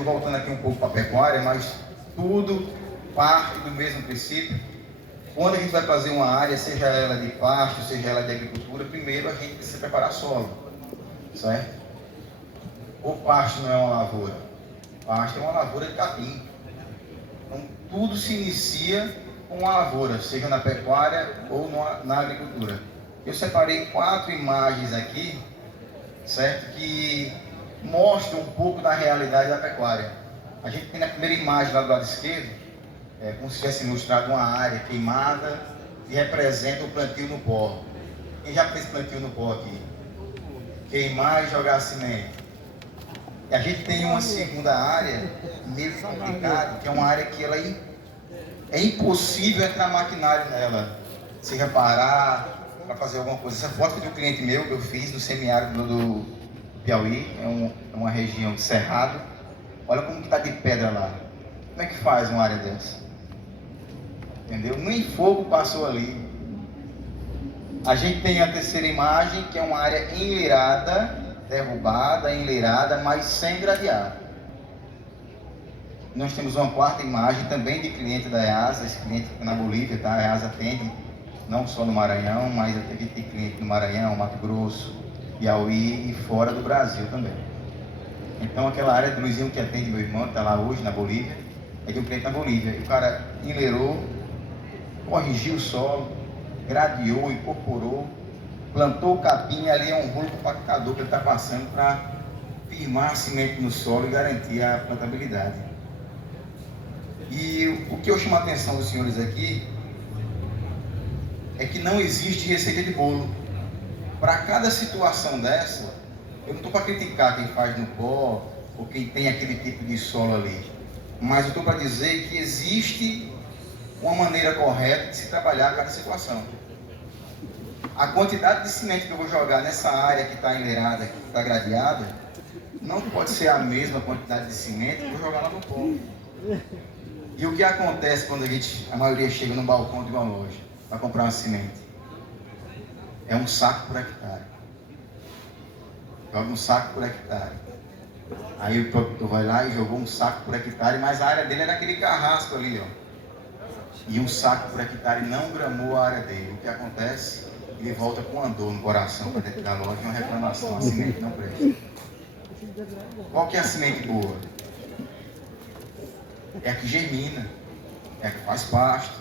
estou voltando aqui um pouco para a pecuária, mas tudo parte do mesmo princípio. Quando a gente vai fazer uma área, seja ela de pasto, seja ela de agricultura, primeiro a gente precisa preparar solo, certo? O pasto não é uma lavoura, o pasto é uma lavoura de capim. Então tudo se inicia com uma lavoura, seja na pecuária ou na agricultura. Eu separei 4 imagens aqui, certo? Que mostram um pouco da realidade da pecuária. A gente tem na primeira imagem lá do lado esquerdo, como se tivesse mostrado uma área queimada que representa o plantio no pó. Quem já fez plantio no pó aqui? Queimar e jogar semente. E a gente tem uma segunda área, meio complicada, que é uma área que ela é impossível entrar maquinário nela. Seja parar para fazer alguma coisa. Essa foto foi de um cliente meu que eu fiz no semiárido do Piauí, é uma região de cerrado. Olha como que está de pedra lá. Como é que faz uma área dessa? Entendeu? Nem fogo passou ali. A gente tem a terceira imagem, que é uma área enleirada, derrubada, enleirada, mas sem gradear. Nós temos uma quarta imagem também de cliente da EASA, esse cliente na Bolívia, tá? A EASA atende não só no Maranhão, mas a gente tem cliente no Maranhão, Mato Grosso, Piauí e fora do Brasil também. Então aquela área do Luizinho que atende meu irmão, que está lá hoje na Bolívia, é de um cliente na Bolívia. E o cara enleirou, corrigiu o solo, gradeou, incorporou, plantou o capim, ali é um rolo compactador que ele está passando para firmar a semente no solo e garantir a plantabilidade. E o que eu chamo a atenção dos senhores aqui é que não existe receita de bolo. Para cada situação dessa, eu não estou para criticar quem faz no pó ou quem tem aquele tipo de solo ali, mas eu estou para dizer que existe uma maneira correta de se trabalhar cada situação. A quantidade de semente que eu vou jogar nessa área que está enleirada, que está gradeada, não pode ser a mesma quantidade de semente que eu vou jogar lá no pó. E o que acontece quando a maioria chega no balcão de uma loja para comprar uma semente? É um saco por hectare. Joga um saco por hectare. Aí o produtor vai lá e jogou um saco por hectare, mas a área dele era aquele carrasco ali, ó. E um saco por hectare não gramou a área dele. O que acontece? Ele volta com uma dor no coração para dentro da loja e uma reclamação: a semente não presta. Qual que é a semente boa? É a que germina, é a que faz pasto.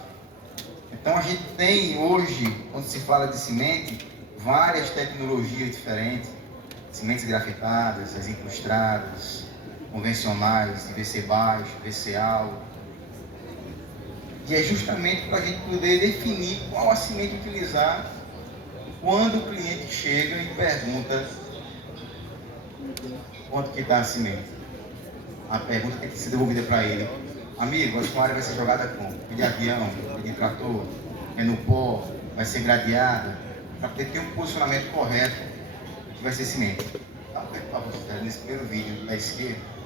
Então a gente tem hoje, quando se fala de semente, várias tecnologias diferentes. Sementes grafitadas, as incrustadas, convencionais, de VC baixo, VC alto. E é justamente para a gente poder definir qual a semente utilizar quando o cliente chega e pergunta quanto que está a semente. A pergunta tem que ser devolvida para ele: amigo, a sua área vai ser jogada como? É de avião, é de trator, é no pó, vai ser gradeada, para poder ter um posicionamento correto que vai ser semente. Dá um tempo para você, nesse primeiro vídeo da esquerda.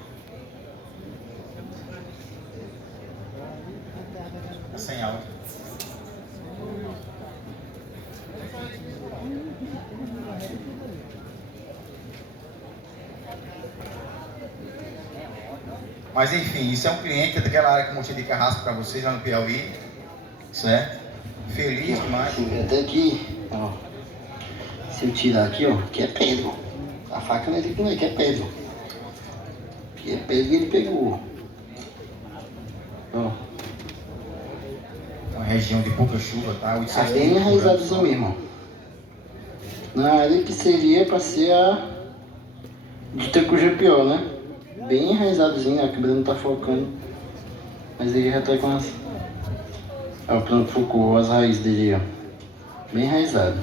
Está sem áudio. Mas enfim, isso é um cliente daquela área que eu mostrei de carrasco para vocês lá no Piauí, certo? Feliz demais. Até aqui, ó. Se eu tirar aqui, ó, que é pedra. A faca não é de que é pedra. Que é pedra e ele pegou. Ó. Uma região de pouca chuva, tá? Tá bem enraizadinho mesmo. Na área que seria para ser a de Tecujapió, né? Bem enraizadozinho, a câmera não tá focando. Mas ele já tá com as... Ó, pronto, focou as raízes dele, ó. Bem enraizado.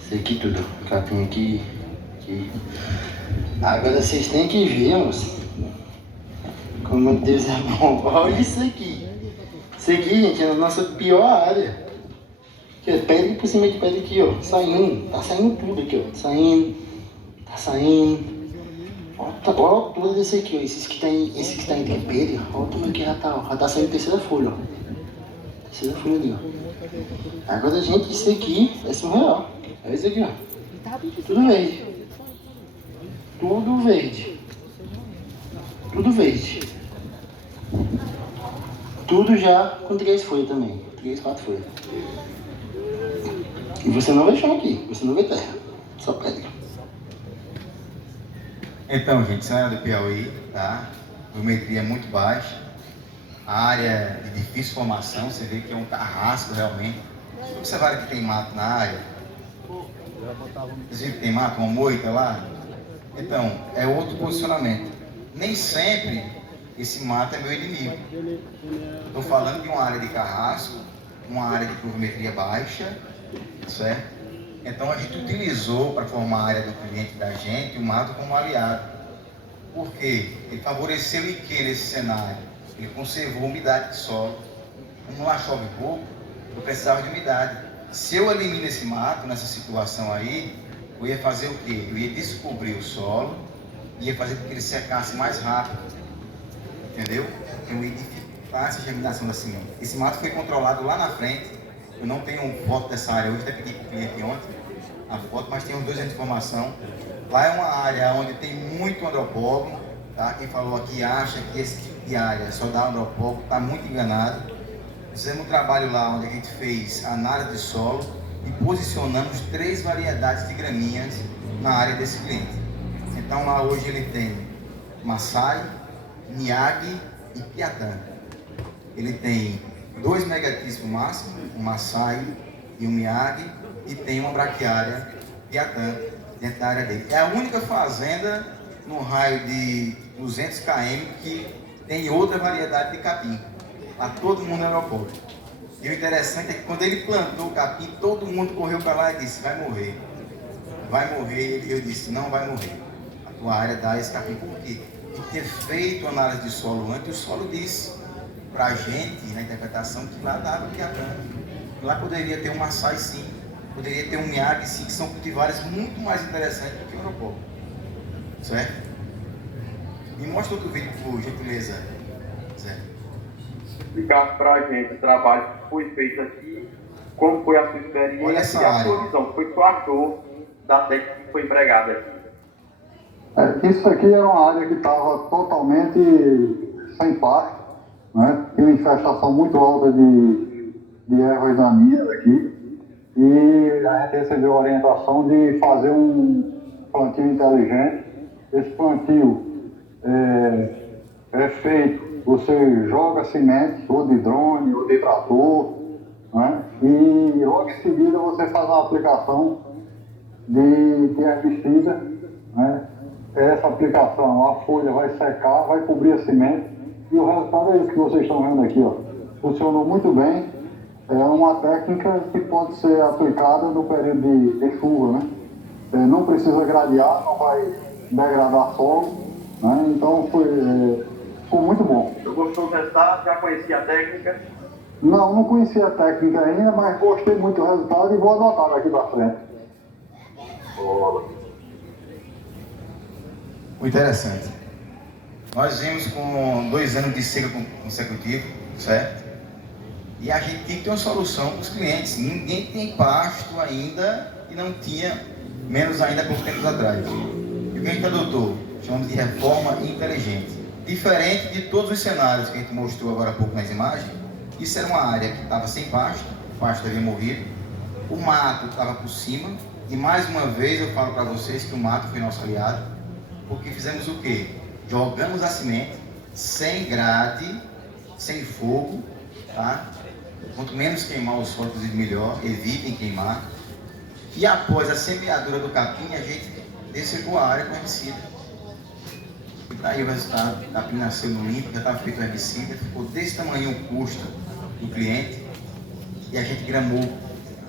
Isso aqui tudo, capim aqui. Agora vocês têm que ver, moço. Como Deus é bom. Olha isso aqui. Isso aqui, gente, é a nossa pior área. Aqui, ó, pedra por cima de pedra aqui, ó. Saindo. Tá saindo tudo aqui, ó. Tá saindo. Olha a altura desse aqui, ó. Esse que tá em tempero. Olha o tamanho que já tá saindo terceira folha, ó. Terceira folha ali, ó. Agora, gente, isso aqui é surreal. Olha isso aqui, ó. Tudo verde. Tudo verde. Tudo verde. Tudo já com 3 folhas também. 3, 4 folhas. E você não vê chão aqui, você não vê terra. Só pedra. Então, gente, essa área do Piauí, tá? Volumetria muito baixa. A área de difícil formação, você vê que é um carrasco realmente. Observaram que tem mato na área? Vocês viram que tem mato, uma moita lá? Então, é outro posicionamento. Nem sempre esse mato é meu inimigo. Estou falando de uma área de carrasco, uma área de pluviometria baixa, certo? Então a gente utilizou para formar a área do cliente da gente o mato como aliado. Por quê? Ele favoreceu o que nesse cenário? Ele conservou a umidade do solo. Como lá chove pouco, eu precisava de umidade. Se eu elimino esse mato nessa situação aí, eu ia fazer o quê? Eu ia descobrir o solo, ia fazer com que ele secasse mais rápido. Entendeu? Eu ia dificultar essa germinação da semente. Esse mato foi controlado lá na frente. Eu não tenho foto dessa área hoje, até pedi para o cliente ontem a foto, mas tem uns 2 anos de informação. Lá é uma área onde tem muito andropólogo, tá? Quem falou aqui acha que esse tipo de área só dá andropólogo, está muito enganado. Fizemos um trabalho lá onde a gente fez análise de solo e posicionamos 3 variedades de gramíneas na área desse cliente. Então lá hoje ele tem Maçai, Miyagi e Piatã. Ele tem 2 megatritos no máximo, um Maçai e um Miyagi, e tem uma braquiária Piatã dentro da área dele. É a única fazenda no raio de 200 km que tem outra variedade de capim. Lá todo mundo é aeroporto. E o interessante é que quando ele plantou o capim, todo mundo correu para lá e disse, vai morrer. Vai morrer. E eu disse, não vai morrer. A tua área dá esse capim. Por quê? De ter feito análise de solo antes, o solo disse para a gente, na interpretação, que lá dava Piatã. Lá poderia ter um Maçai sim, poderia ter um Miyagi sim, que são cultivares muito mais interessantes do que o Europol. Certo? Me mostra outro vídeo, por gentileza. Certo. Explicar para a gente o trabalho que foi feito aqui, como foi a sua experiência Olha essa e a área. sua visão, foi o que tu achou da técnica que foi empregada aqui. Isso aqui era uma área que estava totalmente sem pasto, né? Tinha uma infestação muito alta de ervas daninhas aqui, e a gente recebeu a orientação de fazer um plantio inteligente. Esse plantio é feito, você joga semente, ou de drone, ou de trator, né? E logo em seguida você faz uma aplicação de herbicida, né? Essa aplicação, a folha vai secar, vai cobrir a semente, e o resultado é isso que vocês estão vendo aqui, ó. Funcionou muito bem. É uma técnica que pode ser aplicada no período de chuva, né? Não precisa gradear, não vai degradar solo, né? Então ficou muito bom. Eu gostou do resultado, já conhecia a técnica. Não conhecia a técnica ainda, mas gostei muito do resultado e vou adotar daqui para frente. Muito interessante. Nós vimos com 2 anos de seca consecutivo, certo? E a gente tem que ter uma solução para os clientes. Ninguém tem pasto ainda e não tinha, menos ainda há pouco tempo atrás. E o que a gente adotou? Chamamos de reforma inteligente. Diferente de todos os cenários que a gente mostrou agora há pouco nas imagens, isso era uma área que estava sem pasto, o pasto havia morrido, o mato estava por cima, e mais uma vez eu falo para vocês que o mato foi nosso aliado, porque fizemos o quê? Jogamos a semente sem grade, sem fogo, tá? Quanto menos queimar o solo, melhor, evitem queimar. E após a semeadura do capim, a gente dessecou a área com herbicida. E daí o resultado, o capim nasceu no limpo, já estava feito o herbicida, ficou desse tamanho o custo do cliente, e a gente gramou,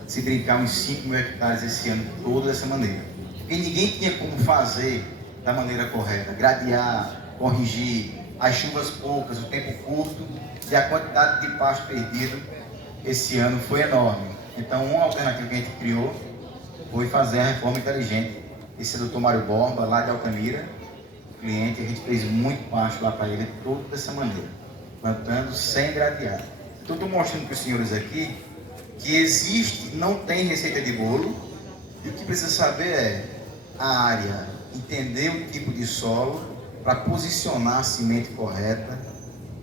se brincar, uns 5 mil hectares esse ano, todo dessa maneira. Porque ninguém tinha como fazer da maneira correta, gradear, corrigir, as chuvas poucas, o tempo curto, e a quantidade de pasto perdido esse ano foi enorme. Então, uma alternativa que a gente criou foi fazer a reforma inteligente. Esse é o Dr. Mário Borba, lá de Altamira, cliente, a gente fez muito pasto lá para ele, todo dessa maneira, plantando sem gradear. Então, estou mostrando para os senhores aqui que existe, não tem receita de bolo, e o que precisa saber é a área, entender o tipo de solo para posicionar a semente correta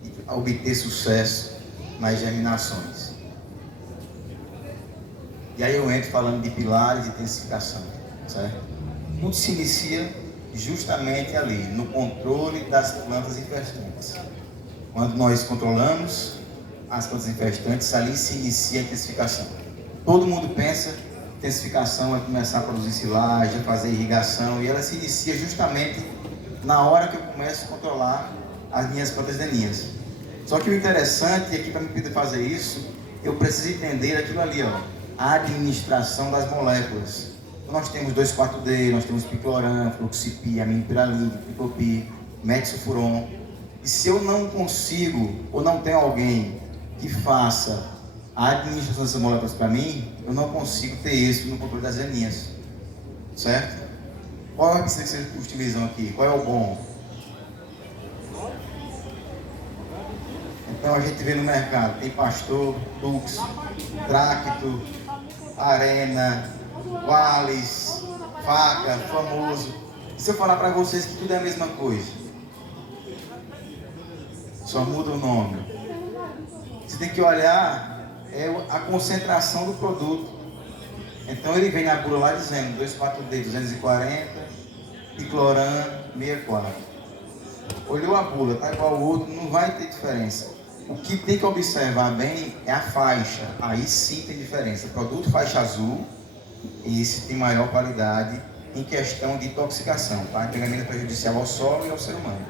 e obter sucesso nas germinações. E aí eu entro falando de pilares de intensificação, certo? Tudo se inicia justamente ali, no controle das plantas infestantes. Quando nós controlamos as plantas infestantes, ali se inicia a intensificação. Todo mundo pensa que intensificação é começar a produzir silagem, fazer irrigação, e ela se inicia justamente na hora que eu começo a controlar as minhas plantas daninhas. Só que o interessante é que para me poder fazer isso, eu preciso entender aquilo ali, ó, a administração das moléculas. Então, nós temos 2,4-D, nós temos picloram, fluoxipir, aminopiralide, picopir, metsulfuron. E se eu não consigo, ou não tenho alguém que faça a administração dessas moléculas para mim, eu não consigo ter êxito no controle das daninhas. Certo? Qual é o herbicida que vocês utilizam aqui? Qual é o bom? Então a gente vê no mercado, tem Pastor, Lux, Tracto, Arena, Qualis, Faca, Famoso. E se eu falar para vocês que tudo é a mesma coisa? Só muda o nome. Você tem que olhar a concentração do produto. Então ele vem na bula lá dizendo 2,4-D 240, picloram 64. Olhou a bula, tá igual ao outro, não vai ter diferença. O que tem que observar bem é a faixa. Aí sim tem diferença. Produto faixa azul, esse tem maior qualidade em questão de intoxicação, tá? Entregamento prejudicial ao solo e ao ser humano.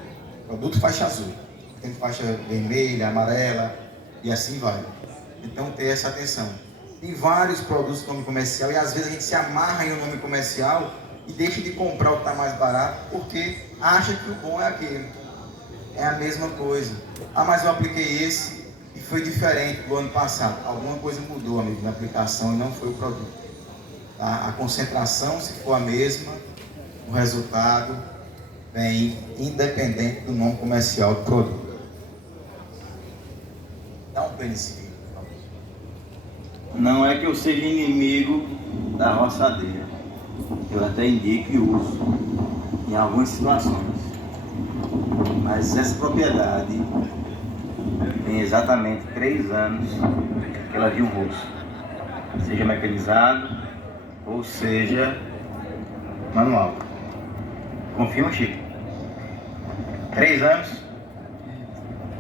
Produto faixa azul. Tem faixa vermelha, amarela e assim vai. Então ter essa atenção. Tem vários produtos com nome comercial e às vezes a gente se amarra em um nome comercial e deixa de comprar o que está mais barato porque acha que o bom é aquele. É a mesma coisa. Ah, mas eu apliquei esse e foi diferente do ano passado. Alguma coisa mudou, amigo, na aplicação e não foi o produto. Tá? A concentração, se for a mesma, o resultado vem independente do nome comercial do produto. Dá um penicilino. Não é que eu seja inimigo da roçadeira. Eu até indico e uso em algumas situações. Mas essa propriedade tem exatamente 3 anos que ela viu um rosto. Seja mecanizado ou seja manual. Confirma, Chico? 3 anos.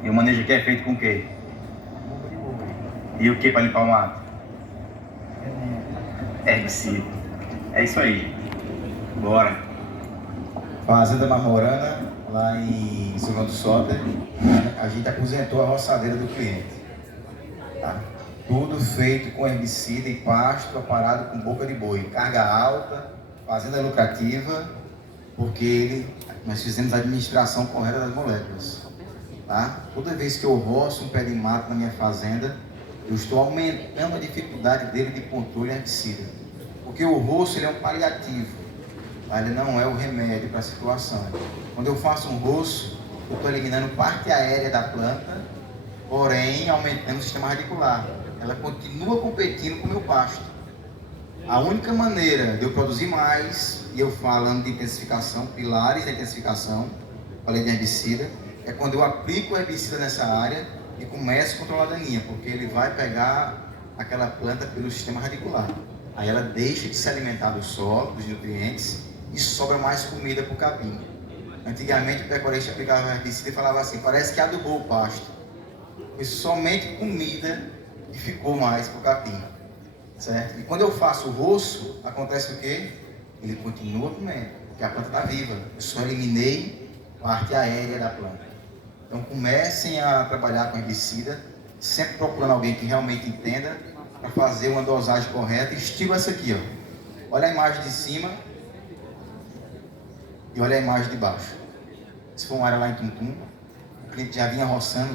E o manejo aqui é feito com o quê? E o que para limpar o mato? Herbicida. É isso aí. Bora. Fazenda Marmorana, lá em São João do Soter, a gente aposentou a roçadeira do cliente. Tá? Tudo feito com herbicida e pasto aparado com boca de boi. Carga alta, fazenda lucrativa, porque nós fizemos a administração correta das moléculas. Tá? Toda vez que eu roço um pé de mato na minha fazenda, eu estou aumentando a dificuldade dele de controle herbicida. Porque o roço ele é um paliativo, tá? Ele não é o remédio para a situação. Quando eu faço um roço, eu estou eliminando parte aérea da planta, porém aumentando o sistema radicular. Ela continua competindo com o meu pasto. A única maneira de eu produzir mais, e eu falando de intensificação, pilares da intensificação, falei de herbicida, é quando eu aplico o herbicida nessa área e começo a controlar a daninha, porque ele vai pegar aquela planta pelo sistema radicular. Aí ela deixa de se alimentar do solo, dos nutrientes, e sobra mais comida para o capim. Antigamente o pecuarista aplicava herbicida e falava assim, parece que adubou o pasto. Foi somente comida que ficou mais para o capim. Certo? E quando eu faço o roço, acontece o quê? Ele continua comendo, porque a planta está viva. Eu só eliminei parte aérea da planta. Então comecem a trabalhar com herbicida, sempre procurando alguém que realmente entenda, para fazer uma dosagem correta, estilo essa aqui, ó. Olha a imagem de cima e olha a imagem de baixo. Essa foi uma área lá em Tuntum, o cliente já vinha roçando,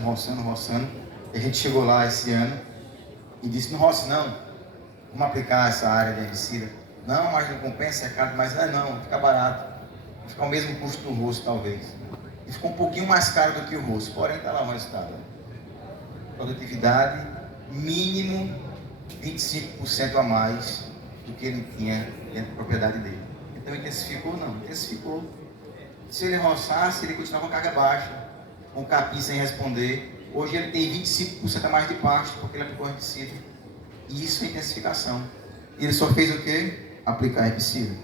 e a gente chegou lá esse ano e disse, não roça não, vamos aplicar essa área de herbicida. Não, mas não compensa, é caro, mas não, fica barato, vai ficar o mesmo custo do roço talvez. E ficou um pouquinho mais caro do que o roço, porém está lá o resultado. Produtividade mínimo 25% a mais do que ele tinha dentro da propriedade dele. Então intensificou? Não, intensificou. Se ele roçasse, ele continuava com carga baixa, com o capim sem responder. Hoje ele tem 25% a mais de pasto, porque ele aplicou herbicida. E isso é intensificação. E ele só fez o quê? Aplicar herbicida.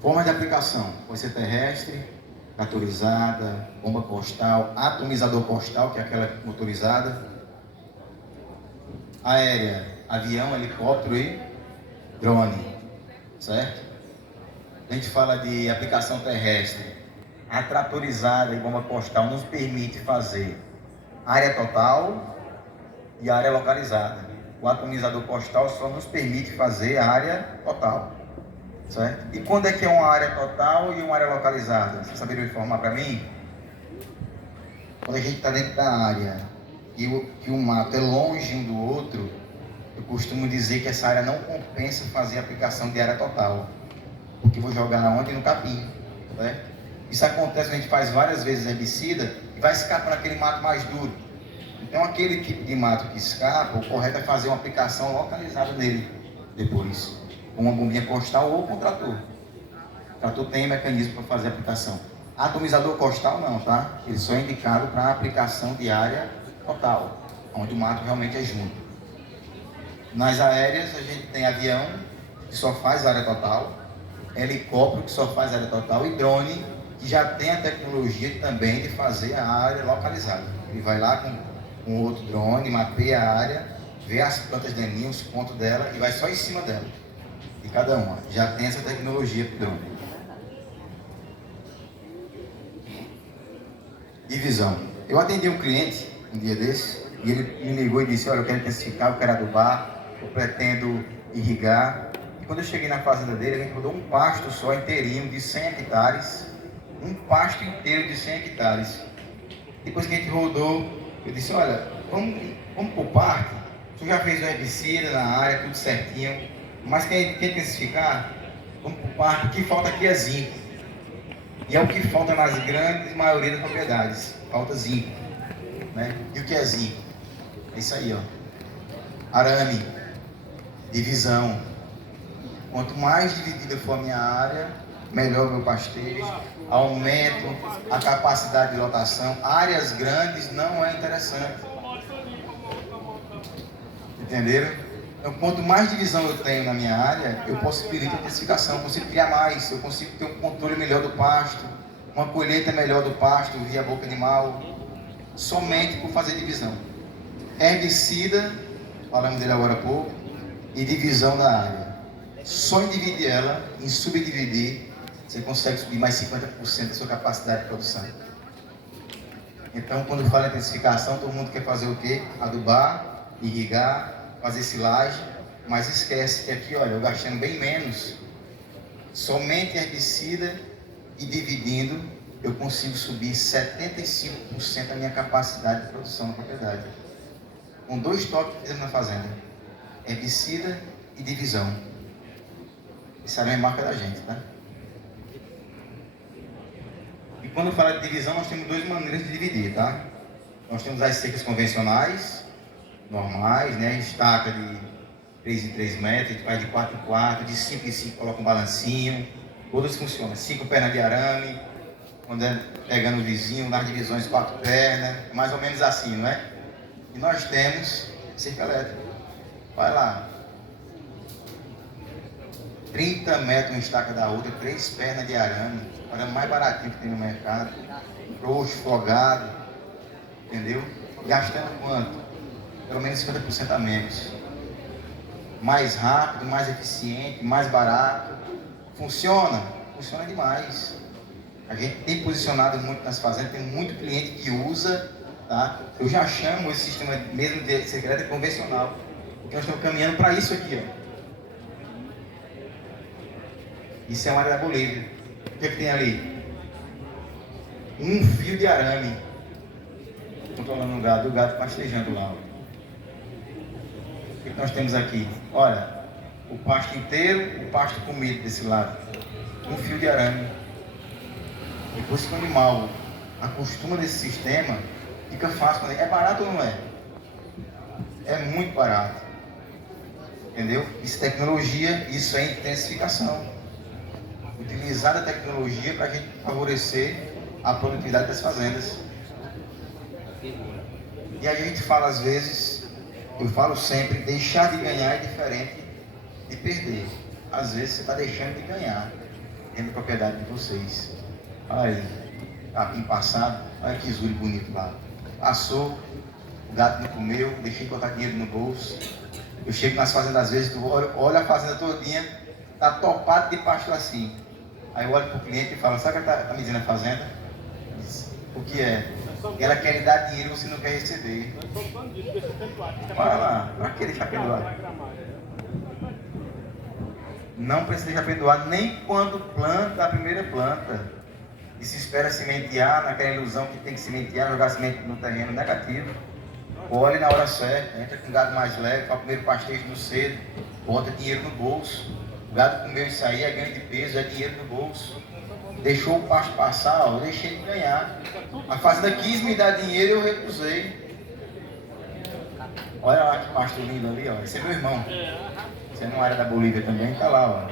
Forma de aplicação: pode ser terrestre, tratorizada, bomba postal, atomizador postal, que é aquela motorizada, aérea, avião, helicóptero e drone, certo? A gente fala de aplicação terrestre. A tratorizada e bomba postal nos permite fazer área total e área localizada. O atomizador postal só nos permite fazer área total. Certo? E quando é que é uma área total e uma área localizada? Você saberia informar para mim? Quando a gente está dentro da área e o mato é longe um do outro, eu costumo dizer que essa área não compensa fazer a aplicação de área total. Porque vou jogar onde? No capim. Certo? Isso acontece quando a gente faz várias vezes herbicida e vai escapando aquele mato mais duro. Então aquele tipo de mato que escapa, o correto é fazer uma aplicação localizada nele depois. Com uma bombinha postal ou com o trator. O trator tem mecanismo para fazer a aplicação. Atomizador postal não, tá? Ele só é indicado para aplicação de área total, onde o mato realmente é junto. Nas aéreas a gente tem avião, que só faz área total, helicóptero, que só faz área total, e drone, que já tem a tecnologia também de fazer a área localizada. Ele vai lá com outro drone, mapeia a área, vê as plantas daninhas, os pontos dela e vai só em cima dela. De cada uma. Já tem essa tecnologia para o drone. Divisão. Eu atendi um cliente um dia desse e ele me ligou e disse: olha, eu quero intensificar, eu quero adubar, eu pretendo irrigar. E quando eu cheguei na fazenda dele, a gente rodou um pasto só inteirinho de 100 hectares. Um pasto inteiro de 100 hectares. Depois que a gente rodou, eu disse: olha, vamos por parte. Tu já fez o herbicida na área, tudo certinho. Mas quer intensificar? Vamos por parte. O que falta aqui é zinco. E é o que falta nas grandes maioria das propriedades. Falta zinco. Né? E o que é zinco? É isso aí, ó. Arame. Divisão. Quanto mais dividida for a minha área, melhor o meu pastejo. Aumento a capacidade de lotação. Áreas grandes não é interessante. Entenderam? Então, quanto mais divisão eu tenho na minha área, eu possibilito a intensificação, eu consigo criar mais, eu consigo ter um controle melhor do pasto, uma colheita melhor do pasto via boca animal, somente por fazer divisão. Herbicida, falamos dele agora há pouco, e divisão da área. Só em dividir ela, em subdividir, você consegue subir mais 50% da sua capacidade de produção. Então, quando fala em intensificação, todo mundo quer fazer o quê? Adubar, irrigar, fazer silagem, mas esquece que aqui, olha, eu gastando bem menos, somente herbicida e dividindo, eu consigo subir 75% da minha capacidade de produção na propriedade. Com 2 toques que fizemos na fazenda: herbicida e divisão. Essa é a marca da gente, tá? E quando eu falo de divisão, nós temos 2 maneiras de dividir, tá? Nós temos as secas convencionais, normais, né? Estaca de 3 em 3 metros, a gente faz de 4 em 4, de 5 em 5 coloca um balancinho. Todas funcionam. 5 pernas de arame, quando é pegando o vizinho, nas divisões 4 pernas, mais ou menos assim, não é? E nós temos cerca elétrica. Vai lá. 30 metros uma estaca da outra, 3 pernas de arame, arame mais baratinho que tem no mercado, frouxo, folgado, entendeu? Gastando quanto? Pelo menos 50% a menos. Mais rápido, mais eficiente, mais barato. Funciona? Funciona demais. A gente tem posicionado muito nas fazendas, tem muito cliente que usa, tá? Eu já chamo esse sistema mesmo de secreto convencional, porque nós estamos caminhando para isso aqui, ó. Isso é uma área da Bolívia. O que é que tem ali? Um fio de arame controlando o gado pastejando lá, ó. O que nós temos aqui? Olha, o pasto inteiro, o pasto comido desse lado. Um fio de arame. Depois que o animal acostuma desse sistema, fica fácil. É barato ou não é? É muito barato. Entendeu? Isso é tecnologia, isso é intensificação. Utilizar a tecnologia para a gente favorecer a produtividade das fazendas. E aí a gente fala às vezes, eu falo sempre, deixar de ganhar é diferente de perder. Às vezes você está deixando de ganhar dentro da propriedade de vocês. Olha aí, capim passado, olha que zuri bonito lá. Passou, o gato não comeu, deixei de botar dinheiro no bolso. Eu chego nas fazendas às vezes, olho a fazenda todinha, está topado de pasto assim. Aí eu olho para o cliente e falo, sabe o que está me dizendo a fazenda? Diz, o que é? Ela quer lhe dar dinheiro e você não quer receber. Olha lá, para que deixar perdoado? Não precisa deixar perdoado nem quando planta a primeira planta. E se espera sementear naquela ilusão que tem que sementear, jogar semente no terreno negativo. Olhe na hora certa, entra com gado mais leve, faz o primeiro pastejo no cedo, bota dinheiro no bolso. O gado comeu isso aí, é ganho de peso, é dinheiro no bolso. Deixou o pasto passar, ó, eu deixei de ganhar. A fazenda quis me dar dinheiro e eu recusei. Olha lá que pasto lindo ali, ó. Esse é meu irmão. Você é numa área da Bolívia também, tá lá, ó.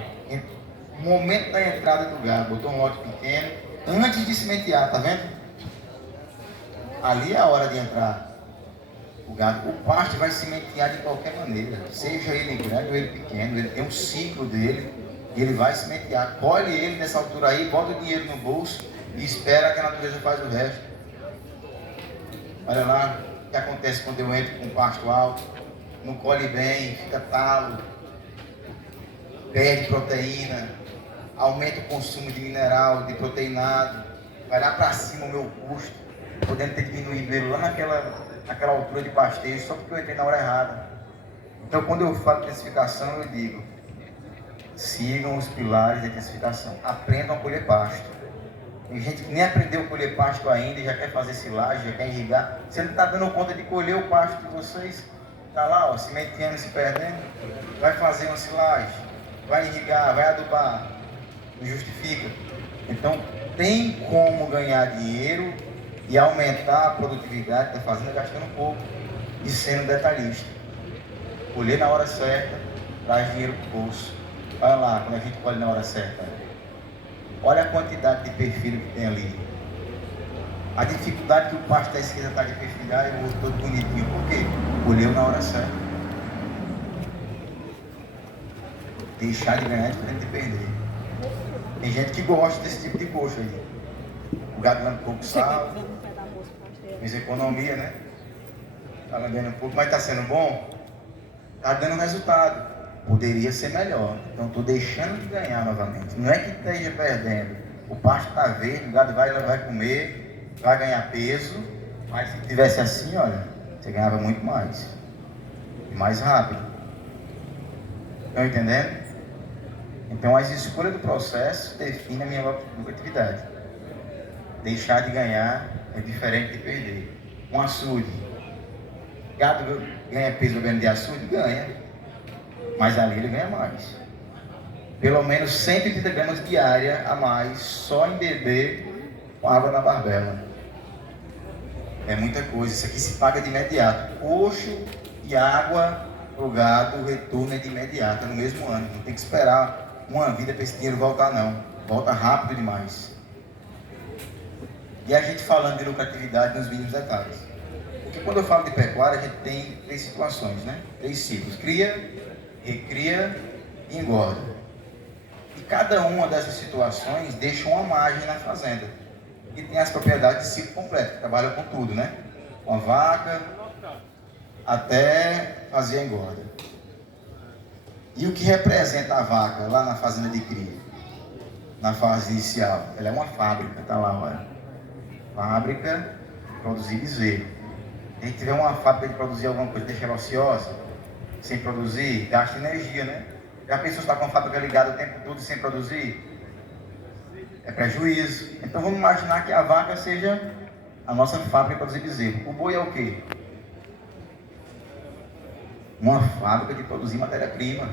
No momento da entrada do gado, botou um lote pequeno, antes de sementear, tá vendo? Ali é a hora de entrar o gado. O pasto vai sementear de qualquer maneira, seja ele grande ou ele pequeno, ele tem um ciclo dele, e ele vai sementear. Colhe ele nessa altura aí, bota o dinheiro no bolso e espera que a natureza faz o resto. Olha lá o que acontece quando eu entro com pasto alto, não colhe bem, fica talo, perde proteína, aumenta o consumo de mineral, de proteinado, vai lá para cima o meu custo, podendo ter diminuído ele lá naquela altura de pastejo, só porque eu entrei na hora errada. Então, quando eu falo de intensificação, eu digo, sigam os pilares da intensificação, aprendam a colher pasto. Tem gente que nem aprendeu a colher pasto ainda e já quer fazer silagem, já quer irrigar. Você não está dando conta de colher o pasto de vocês, está lá, ó, sementeando e se perdendo, vai fazer uma silagem, vai irrigar, vai adubar, não justifica. Então, tem como ganhar dinheiro e aumentar a produtividade da fazenda gastando pouco e sendo detalhista. Colher na hora certa, traz dinheiro para o bolso. Olha lá, quando a gente colhe na hora certa. Olha a quantidade de perfil que tem ali. A dificuldade que o pasto da esquerda está de perfilhar e o outro todo bonitinho. Por quê? Colheu na hora certa. Deixar de ganhar é diferente de perder. Tem gente que gosta desse tipo de coxa aí. O gado dando pouco sal, fez economia, né? Está ganhando um pouco, mas está sendo bom? Está dando resultado. Poderia ser melhor. Então estou deixando de ganhar novamente. Não é que esteja perdendo. O pasto está verde, o gado vai comer, vai ganhar peso, mas se tivesse assim, olha, você ganhava muito mais. E mais rápido. Estão entendendo? Então as escolhas do processo definem a minha lucratividade. Deixar de ganhar é diferente de perder. Um açude. Gado ganha peso bebendo de açude? Ganha. Mas ali ele ganha mais. Pelo menos 130 gramas diária a mais só em beber com água na barbela. É muita coisa. Isso aqui se paga de imediato. Coxo e água para o gado, o retorno é de imediato, é no mesmo ano. Não tem que esperar uma vida para esse dinheiro voltar, não. Volta rápido demais. E a gente falando de lucratividade nos mínimos detalhes. Porque quando eu falo de pecuária, a gente tem 3 situações, né? 3 ciclos. Cria, recria e engorda. E cada uma dessas situações deixa uma margem na fazenda. E tem as propriedades de ciclo completo, que trabalham com tudo, né? Com a vaca, até fazer a engorda. E o que representa a vaca lá na fazenda de cria? Na fase inicial? Ela é uma fábrica, tá lá, olha. Fábrica de produzir bezerro. Se a gente tiver uma fábrica de produzir alguma coisa, deixa ela ociosa, sem produzir, gasta energia, né? Já pensou estar com a fábrica ligada o tempo todo sem produzir? É prejuízo. Então vamos imaginar que a vaca seja a nossa fábrica de produzir bezerro. O boi é o quê? Uma fábrica de produzir matéria-prima.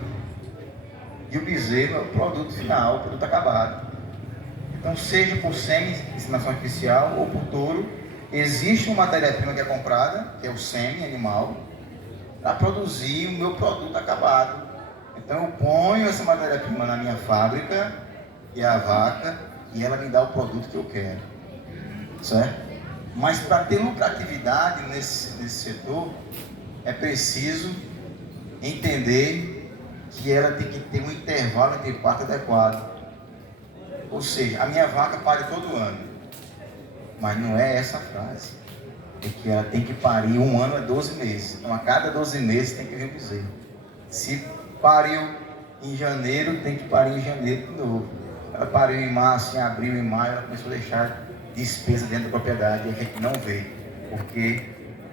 E o bezerro é o produto final, o produto acabado. Então, seja por sêmen, inseminação artificial, ou por touro, existe uma matéria-prima que é comprada, que é o sêmen animal, para produzir o meu produto acabado, Então eu ponho essa matéria-prima na minha fábrica, que é a vaca, e ela me dá o produto que eu quero, certo? Mas para ter lucratividade nesse setor, é preciso entender que ela tem que ter um intervalo entre parto adequado. Ou seja, a minha vaca pare todo ano. Mas não é essa a frase. É que ela tem que parir 1 ano a 12 meses. Então a cada 12 meses tem que vir um bezerro. Se pariu em janeiro, tem que parir em janeiro de novo. Ela pariu em março, em abril, em maio, ela começou a deixar despesa dentro da propriedade e a gente não vê. Porque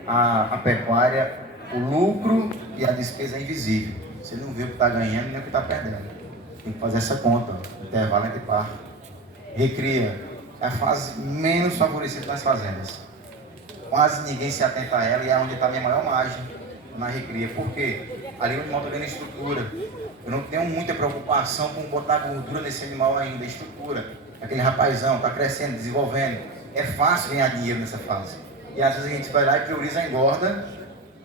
a pecuária, o lucro e a despesa é invisível. Você não vê o que está ganhando nem o que está perdendo. Tem que fazer essa conta, ó, intervalo entre parto. Recria é a fase menos favorecida nas fazendas. Quase ninguém se atenta a ela e é onde está a minha maior margem na recria. Por quê? Ali o animal está vendo a estrutura. Eu não tenho muita preocupação com botar gordura nesse animal ainda, a estrutura. Aquele rapazão está crescendo, desenvolvendo. É fácil ganhar dinheiro nessa fase. E às vezes a gente vai lá e prioriza a engorda,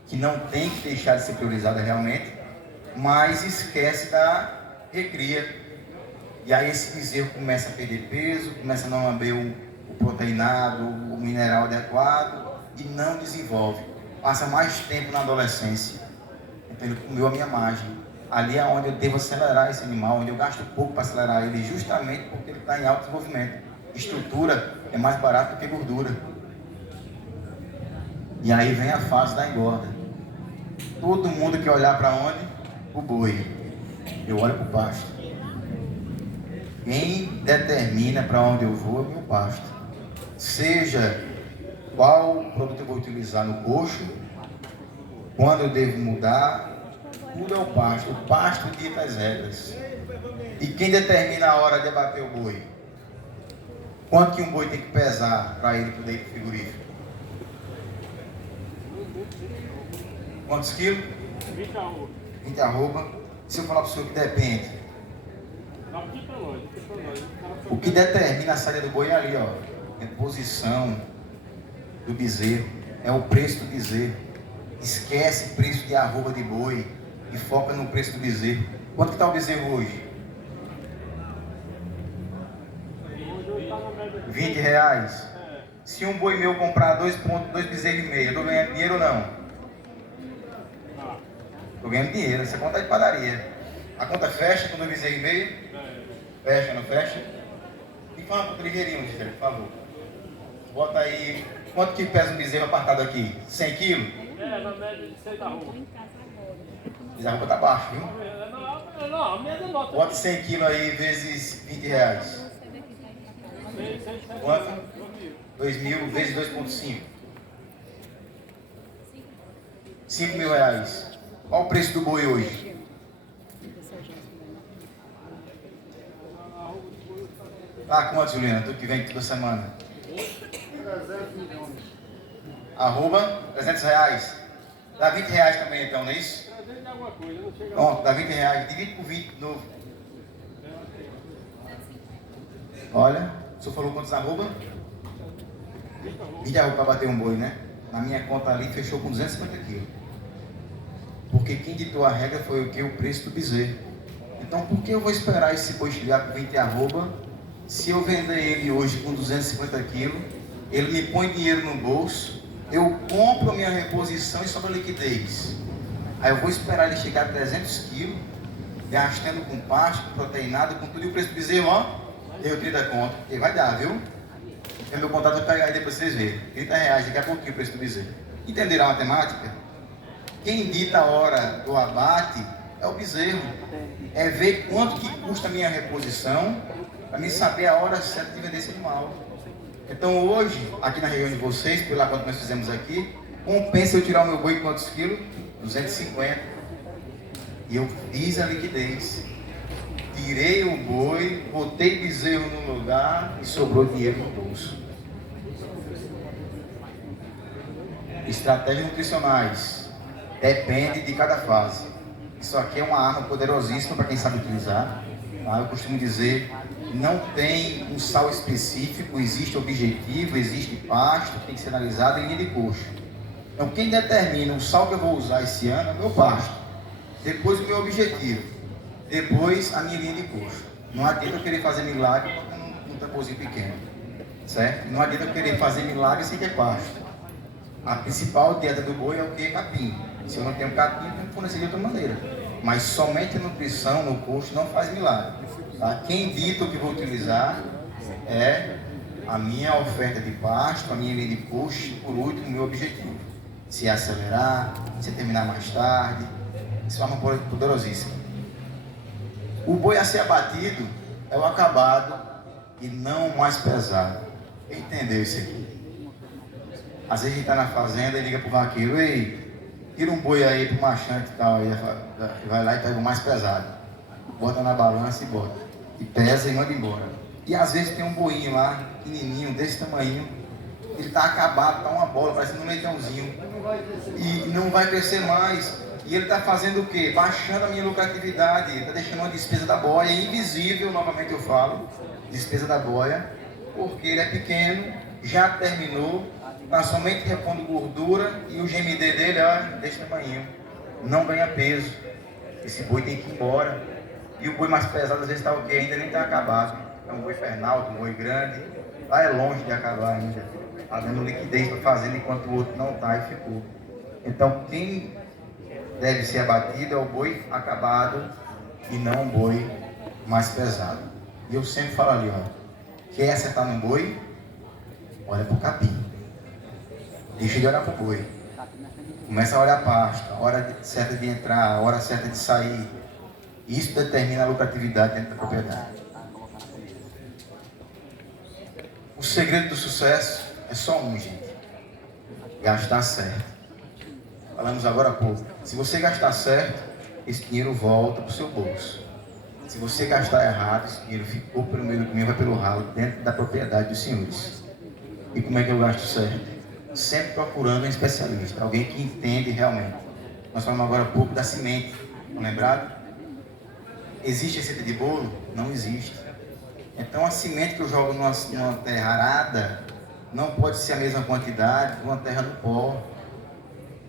que não tem que deixar de ser priorizada realmente, mas esquece da recria. E aí esse bezerro começa a perder peso, começa a não lamber o proteinado, o mineral adequado e não desenvolve. Passa mais tempo na adolescência. Então ele comeu a minha margem. Ali é onde eu devo acelerar esse animal, onde eu gasto pouco para acelerar ele, justamente porque ele está em alto desenvolvimento. Estrutura é mais barato do que gordura. E aí vem a fase da engorda. Todo mundo quer olhar para onde? O boi. Eu olho para o pasto. Quem determina para onde eu vou é o meu pasto. Seja qual produto eu vou utilizar no coxo, quando eu devo mudar, tudo é o pasto. O pasto dita as regras. E quem determina a hora de abater o boi? Quanto que um boi tem que pesar para ele poder ir para o frigorífico? Quantos quilos? 20 arroba. Se eu falar para o senhor que depende. O que determina a saída do boi é ali, ó. É a posição do bezerro. É o preço do bezerro. Esquece preço de arroba de boi e foca no preço do bezerro. Quanto que está o bezerro hoje? R$20. Se um boi meu comprar 2 bezerros e meio, eu estou ganhando dinheiro ou não? Estou ganhando dinheiro, essa conta é de padaria. A conta fecha com 2 bezerros e meio? Fecha, não fecha? E fala para o trigueirinho, Gisele, por favor. Bota aí, quanto que pesa um bezerro apartado aqui? 100 quilos? É, na média de 6 arroba. Esse arroba tá baixo, viu? Não, a média não. Bota 100 quilos aí vezes R$20. Quanto? 2.000 vezes 2,5. R$5.000. Qual o preço do boi hoje? Ah, quanto, Juliana? Tu que vem toda semana? 300 milhões. Arroba R$300. Dá R$20 também então, não é isso? 300 de alguma coisa, não chega. Pronto, dá R$20. Divide por 20 de novo. Olha, o senhor falou quantos arroba? 20 arroba para bater um boi, né? Na minha conta ali fechou com 250 quilos. Porque quem ditou a regra foi o que? O preço do bezerro. Então por que eu vou esperar esse boi chegar com 20 arroba? Se eu vender ele hoje com 250 quilos, ele me põe dinheiro no bolso, eu compro a minha reposição e sobra liquidez. Aí eu vou esperar ele chegar a 300 quilos, gastando com pasto, com proteinado, com tudo, e o preço do bezerro, ó, eu 30 conto. E vai dar, viu? Porque meu contato vai pegar aí depois vocês verem. R$30, daqui a pouquinho o preço do bezerro. Entenderam a matemática? Quem dita a hora do abate é o bezerro. É ver quanto que custa a minha reposição, para mim saber a hora certa de vender esse animal. Então hoje, aqui na região de vocês, pela quanto nós fizemos aqui, compensa eu tirar o meu boi quantos quilos? 250. E eu fiz a liquidez. Tirei o boi, botei bezerro no lugar e sobrou dinheiro no bolso. Estratégias nutricionais. Depende de cada fase. Isso aqui é uma arma poderosíssima para quem sabe utilizar. Tá? Eu costumo dizer, não tem um sal específico, existe objetivo, existe pasto, tem que ser analisado em linha de coxo. Então quem determina o sal que eu vou usar esse ano é o meu pasto. Depois o meu objetivo. Depois, a minha linha de custo. Não adianta eu querer fazer milagre com um tamborzinho pequeno, certo? Não adianta eu querer fazer milagre sem ter pasto. A principal dieta do boi é o que? Capim. Se eu não tenho capim, eu tenho que fornecer de outra maneira. Mas somente a nutrição no custo não faz milagre. Tá? Quem dita o que vou utilizar é a minha oferta de pasto, a minha linha de custo e, por último, o meu objetivo. Se acelerar, se terminar mais tarde. Isso é uma forma poderosíssima. O boi a ser abatido é o acabado e não o mais pesado. Quem entendeu isso aqui? Às vezes a gente está na fazenda e liga pro vaqueiro: ei, tira um boi aí pro machante e tal. Aí vai lá e pega o mais pesado. Bota na balança e bota. E pesa e manda embora. E às vezes tem um boinho lá, pequenininho, desse tamanho. Ele está acabado, está uma bola, parecendo um leitãozinho. E não vai crescer mais. E ele está fazendo o quê? Baixando a minha lucratividade. Está deixando uma despesa da boia invisível, novamente eu falo. Despesa da boia. Porque ele é pequeno, já terminou. Está somente repondo gordura. E o GMD dele é desse tamanho. Não ganha peso. Esse boi tem que ir embora. E o boi mais pesado às vezes está o quê? Ainda nem está acabado. É um boi fernalto, um boi grande. Lá é longe de acabar ainda. Está dando liquidez para fazenda enquanto o outro não está e ficou. Então quem deve ser abatido é o boi acabado e não o boi mais pesado. E eu sempre falo ali, ó, quer acertar no boi? Olha para o capim. Deixa de olhar para o boi. Começa a olhar a pasta, a hora certa de entrar, a hora certa de sair. Isso determina a lucratividade dentro da propriedade. O segredo do sucesso é só um, gente. Gastar certo. Falamos agora há pouco. Se você gastar certo, esse dinheiro volta para o seu bolso. Se você gastar errado, esse dinheiro ficou pelo meio do caminho, vai pelo ralo, dentro da propriedade dos senhores. E como é que eu gasto certo? Sempre procurando um especialista, alguém que entende realmente. Nós falamos agora há pouco da semente. Estão lembrados? Existe receita de bolo? Não existe. Então a semente que eu jogo numa terra arada não pode ser a mesma quantidade de uma terra no pó.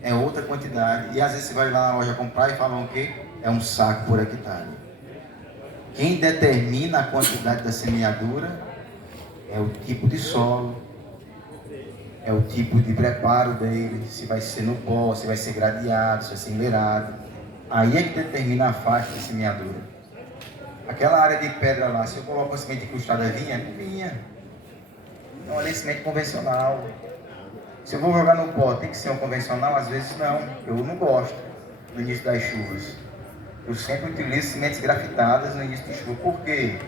É outra quantidade. E às vezes você vai lá na loja comprar e falam o quê? É um saco por hectare. Quem determina a quantidade da semeadura é o tipo de solo, é o tipo de preparo dele, se vai ser no pó, se vai ser gradeado, se vai ser enleirado. Aí é que determina a faixa de semeadura. Aquela área de pedra lá, se eu coloco uma semente incrustada, vinha? Não vinha. Não, ali é semente convencional. Se eu vou jogar no pó, tem que ser um convencional? Às vezes não. Eu não gosto no início das chuvas. Eu sempre utilizo sementes grafitadas no início de chuva. Por quê?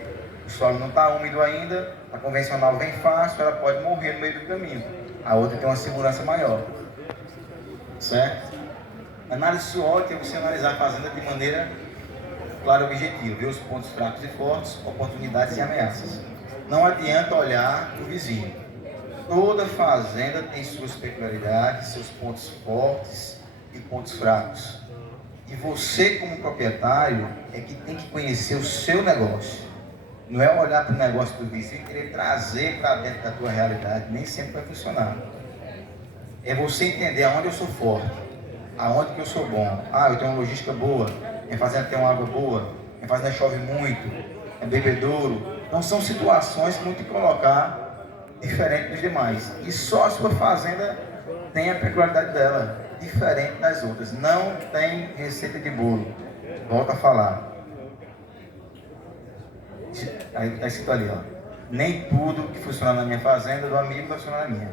O solo não está úmido ainda, a convencional vem fácil, ela pode morrer no meio do caminho. A outra tem uma segurança maior. Certo? Análise SWOT é você analisar a fazenda de maneira clara e objetiva. Ver os pontos fracos e fortes, oportunidades e ameaças. Não adianta olhar para o vizinho. Toda fazenda tem suas peculiaridades, seus pontos fortes e pontos fracos. E você, como proprietário, é que tem que conhecer o seu negócio. Não é olhar para o negócio do vizinho e querer trazer para dentro da tua realidade. Nem sempre vai funcionar. É você entender aonde eu sou forte, aonde que eu sou bom. Ah, eu tenho uma logística boa, minha fazenda tem uma água boa, minha fazenda chove muito, é bebedouro. Então são situações que vão te colocar diferente dos demais. E só a sua fazenda tem a peculiaridade dela, diferente das outras. Não tem receita de bolo. Volto a falar. Aí está escrito ali, ó. Nem tudo que funciona na minha fazenda do amigo vai funcionar na minha.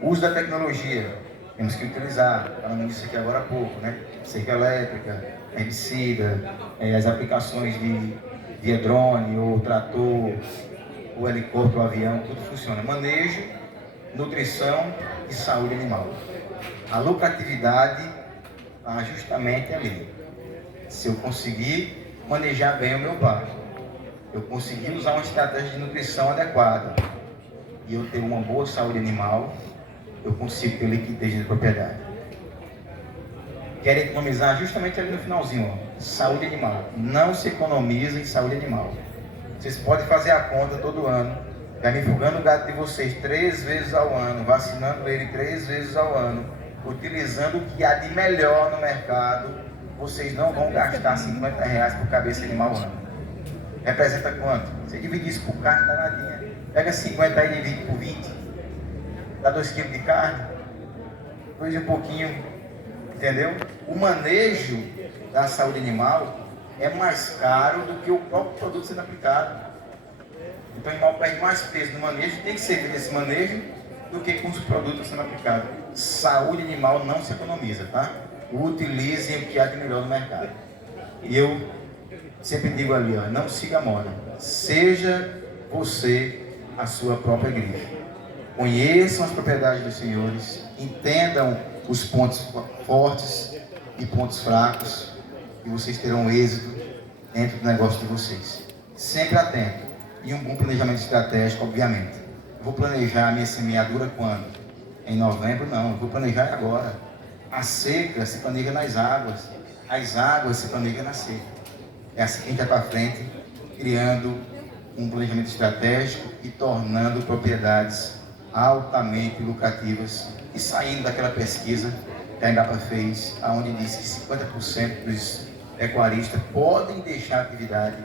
Uso da tecnologia. Temos que utilizar. Falando disso aqui agora há pouco, né? Cerca elétrica, herbicida, as aplicações de drone, ou trator, o helicóptero, o avião, tudo funciona. Manejo, nutrição e saúde animal. A lucratividade está justamente ali. Se eu conseguir manejar bem o meu pasto, eu conseguir usar uma estratégia de nutrição adequada e eu ter uma boa saúde animal, eu consigo ter liquidez de propriedade. Quero economizar justamente ali no finalzinho, ó. Saúde animal. Não se economiza em saúde animal. Vocês podem fazer a conta todo ano, vermifugando o gado de vocês 3 vezes ao ano, vacinando ele 3 vezes ao ano, utilizando o que há de melhor no mercado, vocês não vão gastar R$50 por cabeça animal ano. Representa quanto? Você divide isso por carne, danadinha. Pega 50 aí e divide por 20. Dá 2 kg de carne. 2 e um pouquinho. Entendeu? O manejo da saúde animal é mais caro do que o próprio produto sendo aplicado. Então o animal perde mais peso no manejo, tem que ser feito esse manejo, do que com os produtos sendo aplicados. Saúde animal não se economiza, tá? Utilizem o que há de melhor no mercado. E eu sempre digo ali, ó, não siga a moda. Seja você a sua própria grife. Conheçam as propriedades dos senhores, entendam os pontos fortes e pontos fracos, e vocês terão êxito dentro do negócio de vocês. Sempre atento. E um bom planejamento estratégico, obviamente. Vou planejar a minha semeadura quando? Em novembro? Não, eu vou planejar agora. A seca se planeja nas águas. As águas se planejam na seca. É assim que a gente vai para frente, criando um planejamento estratégico e tornando propriedades altamente lucrativas e saindo daquela pesquisa que a Embrapa fez, onde diz que 50% dos pecuaristas podem deixar a atividade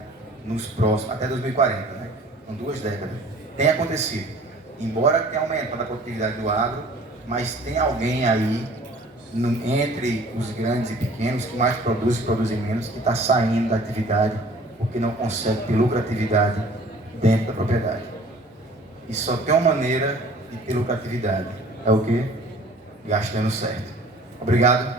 nos próximos, até 2040, né? Com 2 décadas. Tem acontecido. Embora tenha aumentado a produtividade do agro, mas tem alguém aí, entre os grandes e pequenos, que mais produz e produzem menos, que está saindo da atividade porque não consegue ter lucratividade dentro da propriedade. E só tem uma maneira de ter lucratividade. É o quê? Gastando certo. Obrigado.